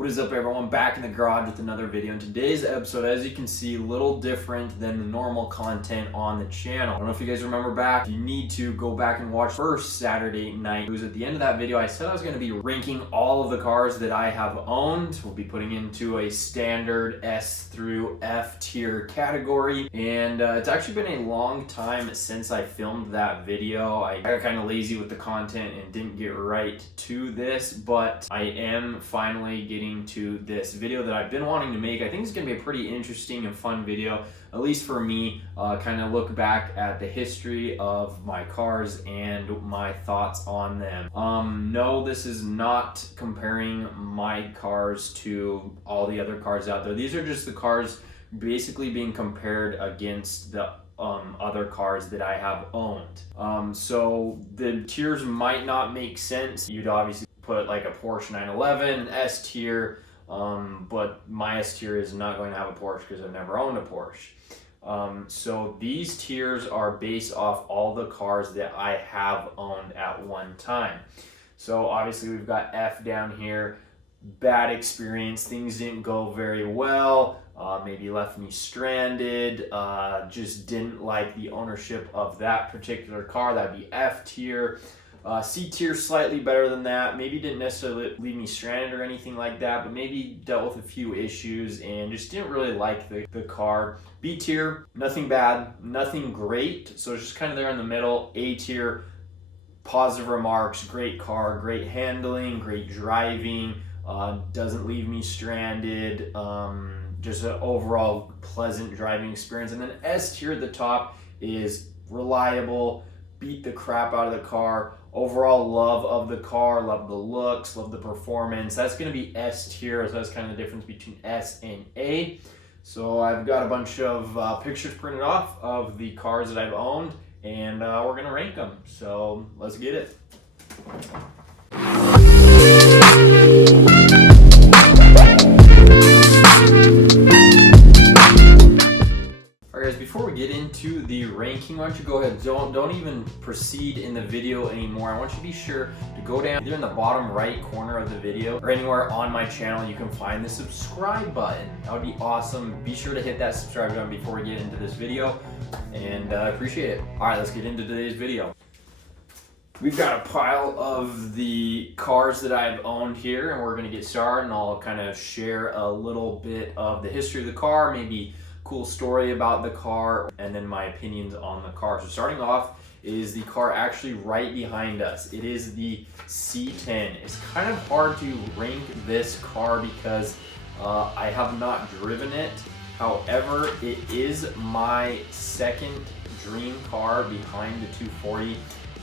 What is up, everyone? Back in the garage with another video. In today's episode, as you can see, a little different than the normal content on the channel. I don't know if you guys remember back. You need to go back and watch first Saturday night. It was at the end of that video. I said I was going to be ranking all of the cars that I have owned. We'll be putting into a standard S through F tier category. And it's actually been a long time since I filmed that video. I got kind of lazy with the content and didn't get right to this, but I am finally getting to this video that I've been wanting to make. I think it's going to be a pretty interesting and fun video, at least for me, kind of look back at the history of my cars and my thoughts on them. No, this is not comparing my cars to all the other cars out there. These are just the cars basically being compared against the other cars that I have owned. So the tiers might not make sense. You'd obviously put like a Porsche 911, S tier, but my S tier is not going to have a Porsche because I've never owned a Porsche. So these tiers are based off all the cars that I have owned at one time. So obviously we've got F down here, bad experience, things didn't go very well, maybe left me stranded, just didn't like the ownership of that particular car. That'd be F tier. C tier, slightly better than that. Maybe didn't necessarily leave me stranded or anything like that, but maybe dealt with a few issues and just didn't really like the car. B tier, nothing bad, nothing great, so it's just kind of there in the middle. A tier, positive remarks, great car, great handling, great driving, doesn't leave me stranded, just an overall pleasant driving experience. And then S tier at the top is reliable, beat the crap out of the car, overall love of the car, love the looks, love the performance. That's going to be S tier, so that's kind of the difference between S and A. So I've got a bunch of pictures printed off of the cars that I've owned, and we're going to rank them. So let's get it. Before we get into the ranking, why don't you go ahead, don't even proceed in the video anymore. I want you to be sure to go down either in the bottom right corner of the video or anywhere on my channel. You can find the subscribe button. That would be awesome. Be sure to hit that subscribe button before we get into this video, and I appreciate it. All right, let's get into today's video. We've got a pile of the cars that I've owned here, and we're going to get started, and I'll kind of share a little bit of the history of the car, maybe cool story about the car, and then my opinions on the car. So starting off is the car actually right behind us. It is the C10. It's kind of hard to rank this car because I have not driven it. However, it is my second dream car behind the 240,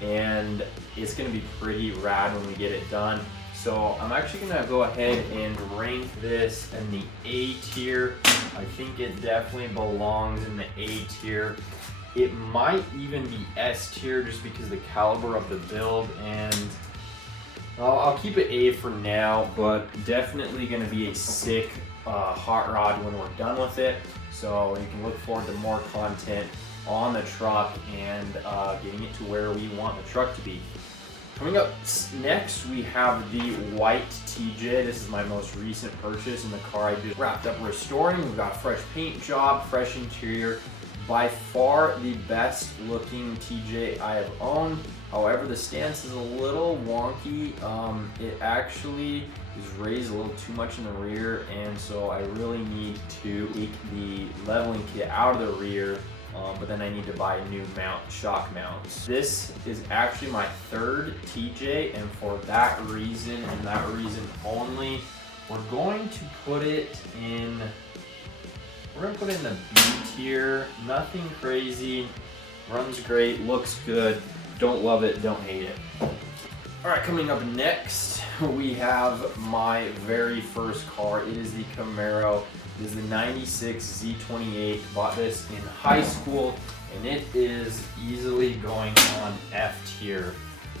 and it's going to be pretty rad when we get it done. So I'm actually going to go ahead and rank this in the A tier. I think it definitely belongs in the A tier. It might even be S tier just because of the caliber of the build, and I'll keep it A for now, but definitely going to be a sick hot rod when we're done with it. So you can look forward to more content on the truck and getting it to where we want the truck to be. Coming up next, we have the white TJ. This is my most recent purchase in the car I just wrapped up restoring. We've got a fresh paint job, fresh interior. By far the best looking TJ I have owned. However, the stance is a little wonky. It actually is raised a little too much in the rear, and so I really need to take the leveling kit out of the rear. But then I need to buy new shock mounts. This is actually my third TJ, and for that reason and that reason only, we're going to put it in the B tier. Nothing crazy, runs great, looks good. Don't love it, don't hate it. All right, coming up next, we have my very first car. It is the Camaro. It is the 96 Z28. Bought this in high school, and it is easily going on F tier.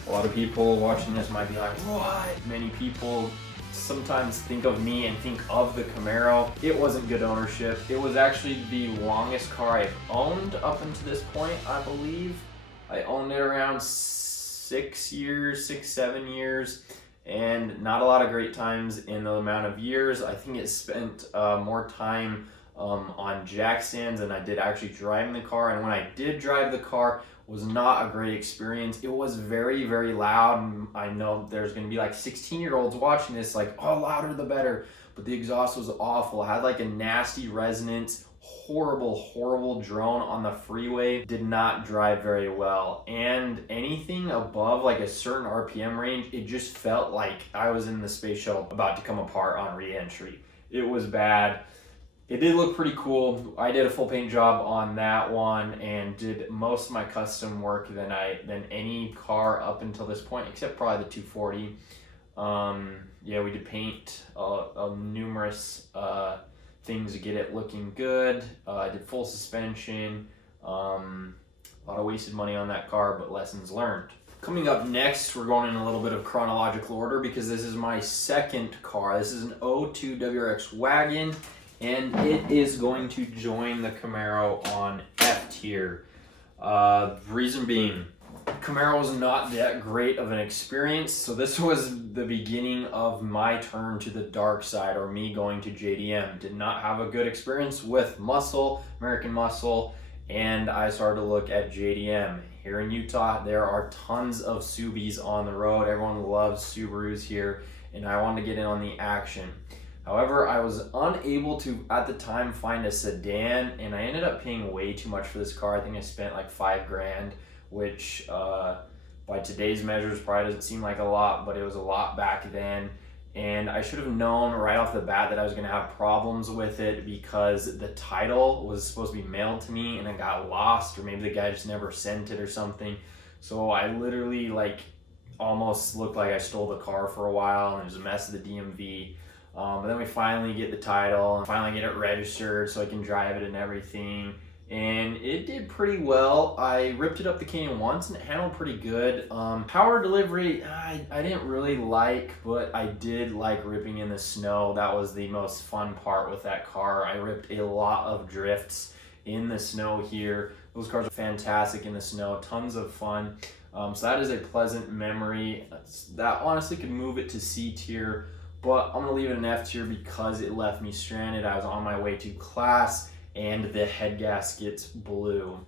A lot of people watching this might be like, what? Many people sometimes think of me and think of the Camaro. It wasn't good ownership. It was actually the longest car I've owned up until this point, I believe. I owned it around 6 years, 6, 7 years. and not a lot of great times in the amount of years. I think it spent more time on jack stands than I did actually driving the car. And when I did drive the car, it was not a great experience. It was very, very loud. And I know there's going to be like 16-year-olds watching this, like, oh, louder the better. But the exhaust was awful. It had like a nasty resonance. Horrible drone on the freeway. Did not drive very well, and anything above like a certain RPM range, it just felt like I was in the space shuttle about to come apart on re-entry. It was bad. It did look pretty cool. I did a full paint job on that one and did most of my custom work than any car up until this point, except probably the 240. Yeah, we did paint numerous things to get it looking good. I did full suspension. A lot of wasted money on that car, but lessons learned. Coming up next, we're going in a little bit of chronological order because this is my second car. This is an 02 WRX wagon, and it is going to join the Camaro on F tier. Reason being, Camaro was not that great of an experience, so this was the beginning of my turn to the dark side, or me going to JDM. Did not have a good experience with muscle, American Muscle, and I started to look at JDM. Here in Utah, there are tons of Subis on the road. Everyone loves Subarus here, and I wanted to get in on the action. However, I was unable to, at the time, find a sedan, and I ended up paying way too much for this car. I think I spent like $5,000. Which by today's measures probably doesn't seem like a lot, but it was a lot back then. And I should have known right off the bat that I was going to have problems with it because the title was supposed to be mailed to me and it got lost, or maybe the guy just never sent it or something. So I literally like almost looked like I stole the car for a while, and it was a mess of the DMV. But then we finally get the title and finally get it registered so I can drive it and everything. And it did pretty well. I ripped it up the canyon once and it handled pretty good. Power delivery, I didn't really like, but I did like ripping in the snow. That was the most fun part with that car. I ripped a lot of drifts in the snow here. Those cars are fantastic in the snow, tons of fun. So that is a pleasant memory. That honestly could move it to C tier, but I'm gonna leave it in F tier because it left me stranded. I was on my way to class and the head gaskets blew.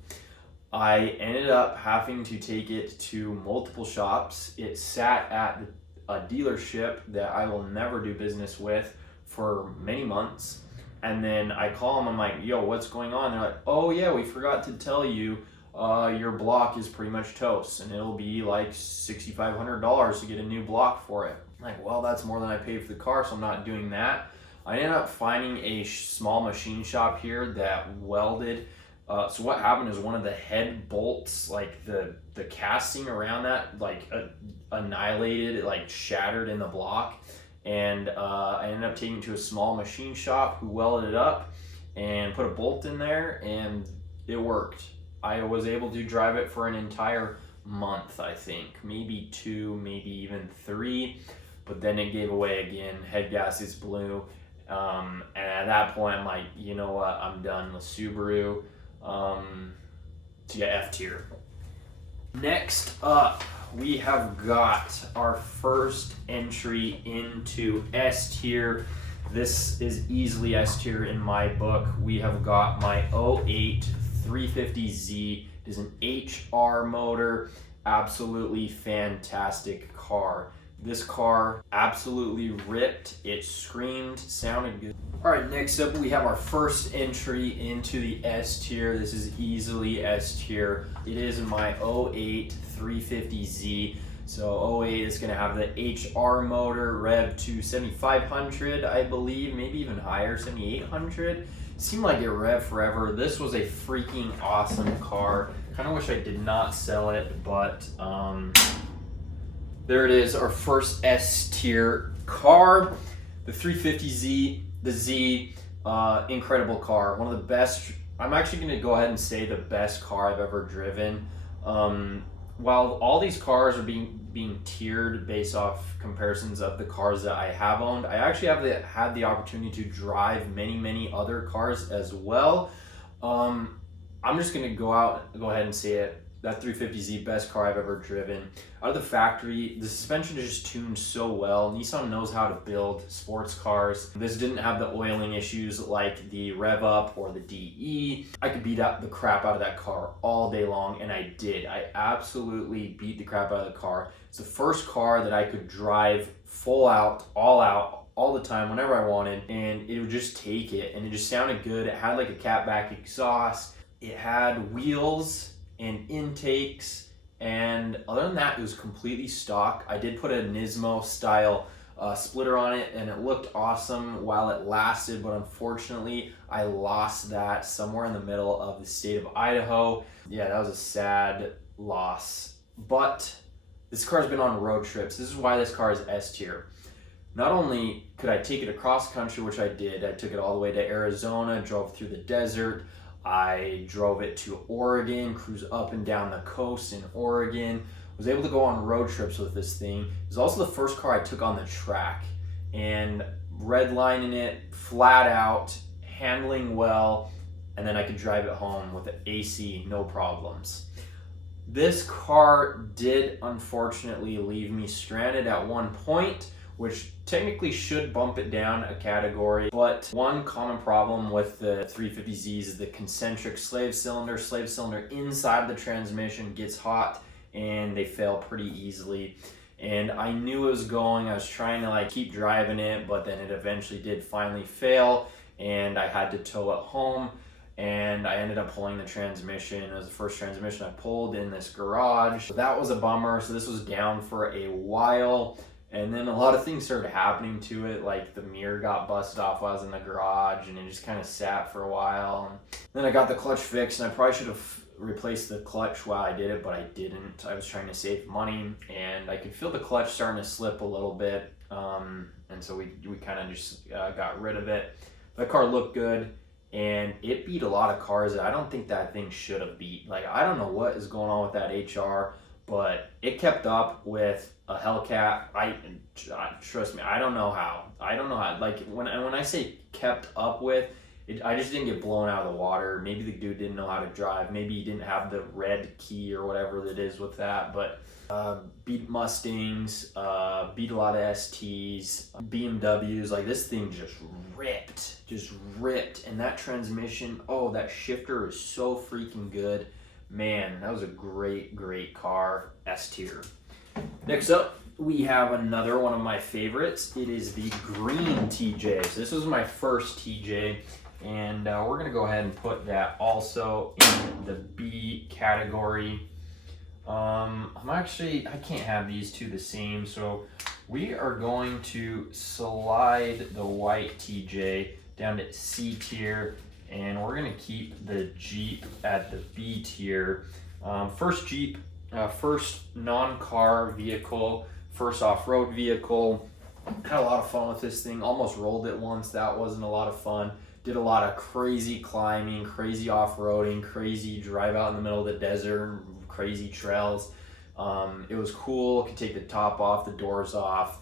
I ended up having to take it to multiple shops. It sat at a dealership that I will never do business with for many months. And then I call them, I'm like, yo, what's going on? They're like, oh yeah, we forgot to tell you your block is pretty much toast and it'll be like $6,500 to get a new block for it. I'm like, well, that's more than I paid for the car, so I'm not doing that. I ended up finding a small machine shop here that welded. So what happened is one of the head bolts, like the casting around that, like annihilated, it like shattered in the block. And I ended up taking it to a small machine shop who welded it up and put a bolt in there, and it worked. I was able to drive it for an entire month, I think, maybe 2, maybe even 3, but then it gave away again. Head gaskets blew. And at that point, I'm like, you know what? I'm done with Subaru. So yeah, F tier. Next up, we have got our first entry into S tier. This is easily S tier in my book. We have got my 08 350Z. It is an HR motor. Absolutely fantastic car. This car absolutely ripped. It screamed, sounded good. All right, next up we have our first entry into the S tier. This is easily S tier. It is my 08 350Z. So 08 is gonna have the HR motor, rev to 7,500, I believe, maybe even higher, 7,800. It seemed like it revved forever. This was a freaking awesome car. Kind of wish I did not sell it, but there it is, our first S tier car, the 350Z, the Z, incredible car. One of the best, I'm actually gonna go ahead and say the best car I've ever driven. While all these cars are being tiered based off comparisons of the cars that I have owned, I actually had the opportunity to drive many other cars as well. I'm just gonna go ahead and say it. That 350Z, best car I've ever driven. Out of the factory, the suspension is just tuned so well. Nissan knows how to build sports cars. This didn't have the oiling issues like the Rev Up or the DE. I could beat up the crap out of that car all day long, and I did. I absolutely beat the crap out of the car. It's the first car that I could drive full out, all the time, whenever I wanted, and it would just take it, and it just sounded good. It had like a catback exhaust. It had wheels and intakes, and other than that, it was completely stock. I did put a Nismo style splitter on it, and it looked awesome while it lasted, but unfortunately I lost that somewhere in the middle of the state of Idaho. Yeah, that was a sad loss, but this car's been on road trips. This is why this car is S tier. Not only could I take it across country, which I did, I took it all the way to Arizona, drove through the desert, I drove it to Oregon, cruised up and down the coast in Oregon, was able to go on road trips with this thing. It was also the first car I took on the track, and redlining it flat out, handling well, and then I could drive it home with the AC, no problems. This car did unfortunately leave me stranded at one point, which technically should bump it down a category. But one common problem with the 350Zs is the concentric slave cylinder. Slave cylinder inside the transmission gets hot and they fail pretty easily. And I knew it was going. I was trying to like keep driving it, but then it eventually did finally fail, and I had to tow it home. And I ended up pulling the transmission. It was the first transmission I pulled in this garage. So that was a bummer. So this was down for a while. And then a lot of things started happening to it, like the mirror got busted off while I was in the garage, and it just kind of sat for a while. And then I got the clutch fixed, and I probably should have replaced the clutch while I did it, but I didn't. I was trying to save money, and I could feel the clutch starting to slip a little bit, and so we kind of just got rid of it. That car looked good, and it beat a lot of cars that I don't think that thing should have beat. Like, I don't know what is going on with that HR, but it kept up with a Hellcat. I trust me, I don't know how. Like, when I say kept up with it, I just didn't get blown out of the water. Maybe the dude didn't know how to drive. Maybe he didn't have the red key or whatever it is with that. But beat Mustangs, beat a lot of STs, BMWs. Like, this thing just ripped. And that transmission, oh, that shifter is so freaking good. Man, that was a great car, S tier. Next up, we have another one of my favorites. It is the green TJ. So this was my first TJ, and we're gonna go ahead and put that also in the B category. I can't have these two the same, so we are going to slide the white TJ down to C tier, and we're gonna keep the Jeep at the B tier. First Jeep, first non-car vehicle, first off-road vehicle. Had a lot of fun with this thing. Almost rolled it once. That wasn't a lot of fun. Did a lot of crazy climbing, crazy off-roading, crazy drive out in the middle of the desert, crazy trails. It was cool. Could take the top off, the doors off.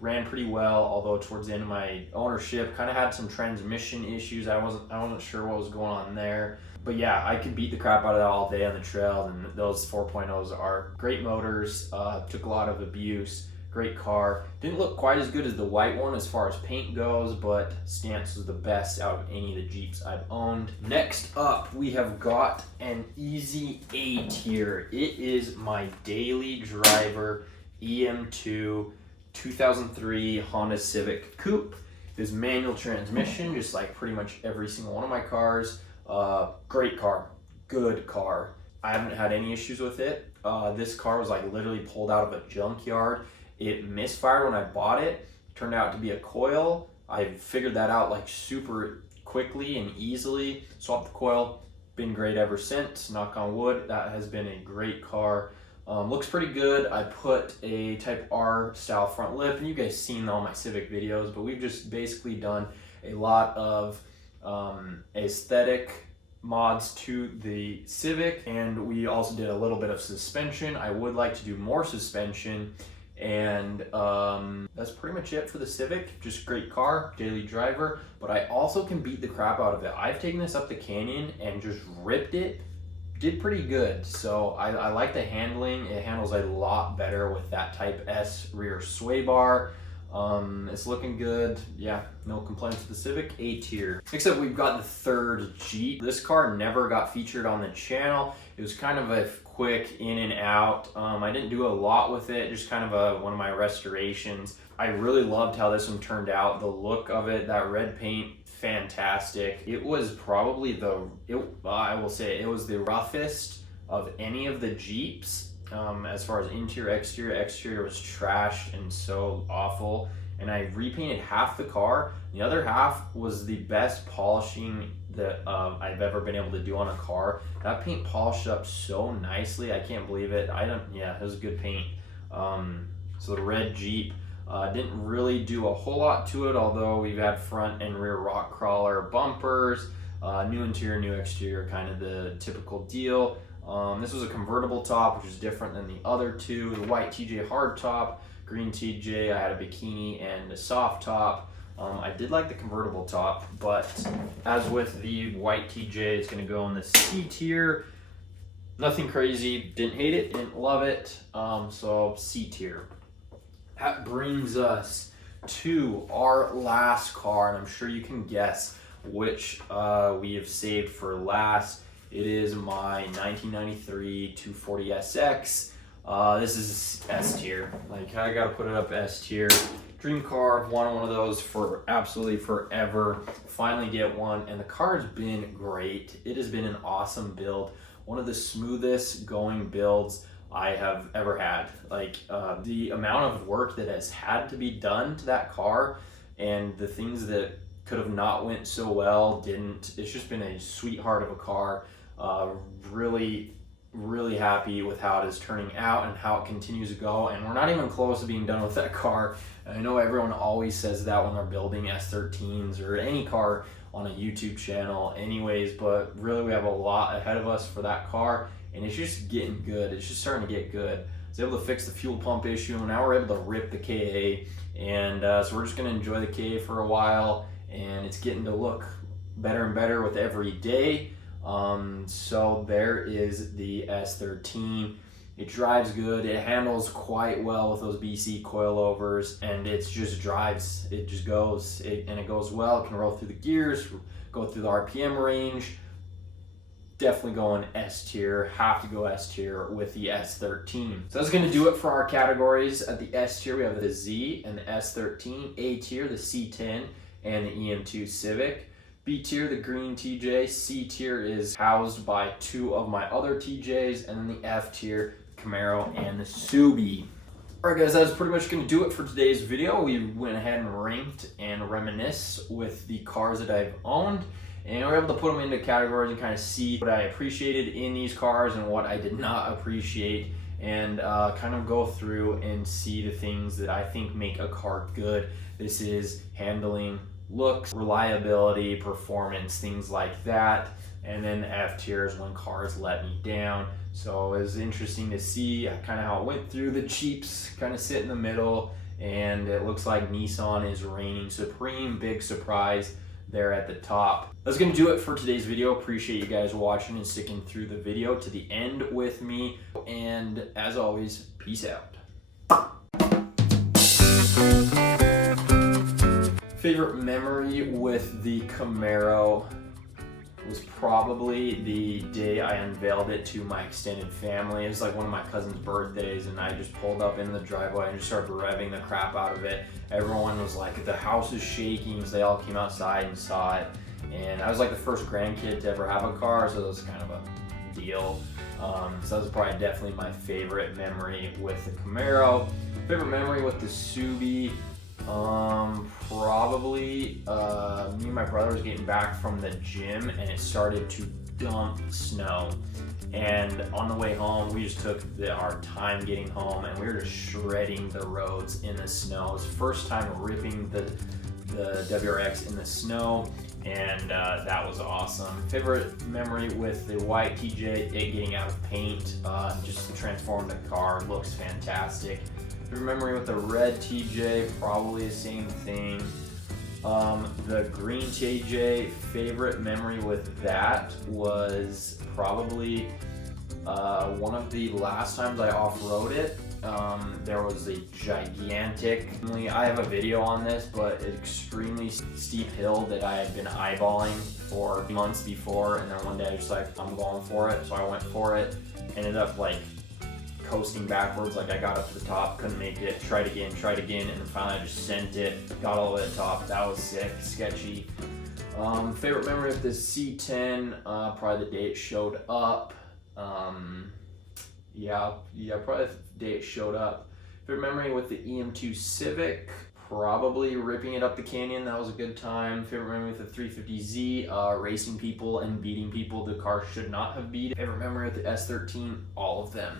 Ran pretty well, although towards the end of my ownership, kind of had some transmission issues. I wasn't sure what was going on there. But yeah, I could beat the crap out of that all day on the trail, and those 4.0s are great motors. Took a lot of abuse. Great car. Didn't look quite as good as the white one as far as paint goes, but stance was the best out of any of the Jeeps I've owned. Next up, we have got an easy A tier. It is my daily driver EM2 2003 Honda Civic Coupe. It is manual transmission, just like pretty much every single one of my cars. Great car, good car. I haven't had any issues with it. This car was like literally pulled out of a junkyard. It misfired when I bought it. Turned out to be a coil. I figured that out like super quickly and easily. Swapped the coil. Been great ever since. Knock on wood. That has been a great car. Looks pretty good. I put a Type R style front lip, and you guys seen all my Civic videos, but we've just basically done a lot of aesthetic mods to the Civic, and we also did a little bit of suspension. I would like to do more suspension, and that's pretty much it for the Civic. Just great car, daily driver, but I also can beat the crap out of it. I've taken this up the canyon and just ripped it did pretty good. So I like the handling. It handles a lot better with that Type S rear sway bar. It's looking good. Yeah, no complaints with the Civic. A tier. Next up, we've got the third Jeep. This car never got featured on the channel. It was kind of a quick in and out. I didn't do a lot with it, just kind of one of my restorations. I really loved how this one turned out. The look of it, that red paint, fantastic. It was probably I will say it was the roughest of any of the Jeeps. As far as interior, exterior was trashed and so awful. And I repainted half the car. The other half was the best polishing that I've ever been able to do on a car. That paint polished up so nicely. I can't believe it. Yeah, it was good paint. So the red Jeep didn't really do a whole lot to it, although we've had front and rear rock crawler bumpers, new interior, new exterior, kind of the typical deal. This was a convertible top, which is different than the other two. The white TJ hard top, green TJ, I had a bikini and a soft top. I did like the convertible top, but as with the white TJ, it's gonna go in the C tier. Nothing crazy, didn't hate it, didn't love it, so C tier. That brings us to our last car, and I'm sure you can guess which we have saved for last. It is my 1993 240SX. This is S tier. Like, I gotta put it up S tier. Dream car, wanted one of those for absolutely forever. Finally get one, and the car has been great. It has been an awesome build. One of the smoothest going builds I have ever had. Like, the amount of work that has had to be done to that car and the things that could have not went so well didn't. It's just been a sweetheart of a car. Really happy with how it is turning out and how it continues to go, and we're not even close to being done with that car. And I know everyone always says that when they're building S13s or any car on a YouTube channel anyways, but really we have a lot ahead of us for that car, and it's just getting good. It's just starting to get good. I was able to fix the fuel pump issue, and now we're able to rip the KA, and so we're just going to enjoy the KA for a while, and it's getting to look better and better with every day. So there is the S13. It drives good. It handles quite well with those BC coilovers, and it just drives. It just goes, and it goes well. It can roll through the gears, go through the RPM range. Definitely going S tier. Have to go S tier with the S13. So that's going to do it for our categories. At the S tier, we have the Z and the S13. A tier, the C10 and the EM2 Civic. B tier, the green TJ. C tier is housed by two of my other TJs, and then the F tier, Camaro and the Subi. Alright guys, that's pretty much going to do it for today's video. We went ahead and ranked and reminisced with the cars that I've owned, and we were able to put them into categories and kind of see what I appreciated in these cars and what I did not appreciate, and kind of go through and see the things that I think make a car good. This is handling, looks, reliability, performance, things like that. And then the F tier is when cars let me down. So it was interesting to see kind of how it went through. The Jeeps kind of sit in the middle, and it looks like Nissan is reigning supreme. Big surprise there at the top. That's going to do it for today's video. Appreciate you guys watching and sticking through the video to the end with me. And as always, peace out. Favorite memory with the Camaro was probably the day I unveiled it to my extended family. It was like one of my cousin's birthdays, and I just pulled up in the driveway and just started revving the crap out of it. Everyone was like, the house is shaking, so they all came outside and saw it. And I was like the first grandkid to ever have a car, so it was kind of a deal. So that was probably definitely my favorite memory with the Camaro. Favorite memory with the Subi, probably me and my brother was getting back from the gym, and it started to dump snow, and on the way home we just took our time getting home, and we were just shredding the roads in the snow. It was the first time ripping the WRX in the snow, and that was awesome. Favorite memory with the white TJ, it getting out of paint, just transformed the car, looks fantastic. Favorite memory with the red TJ, probably the same thing. The green JJ, favorite memory with that was probably one of the last times I off-rode it. There was a gigantic, I have a video on this, but an extremely steep hill that I had been eyeballing for months before, and then one day I was like, I'm going for it, so I went for it. Ended up like coasting backwards, like I got up to the top, couldn't make it, tried again, and then finally I just sent it, got all the way to the top. That was sick, sketchy. Favorite memory of this C10, probably the day it showed up. Yeah, probably the day it showed up. Favorite memory with the EM2 Civic, probably ripping it up the canyon. That was a good time. Favorite memory with the 350Z, racing people and beating people the car should not have beat. Favorite memory with the S13, all of them.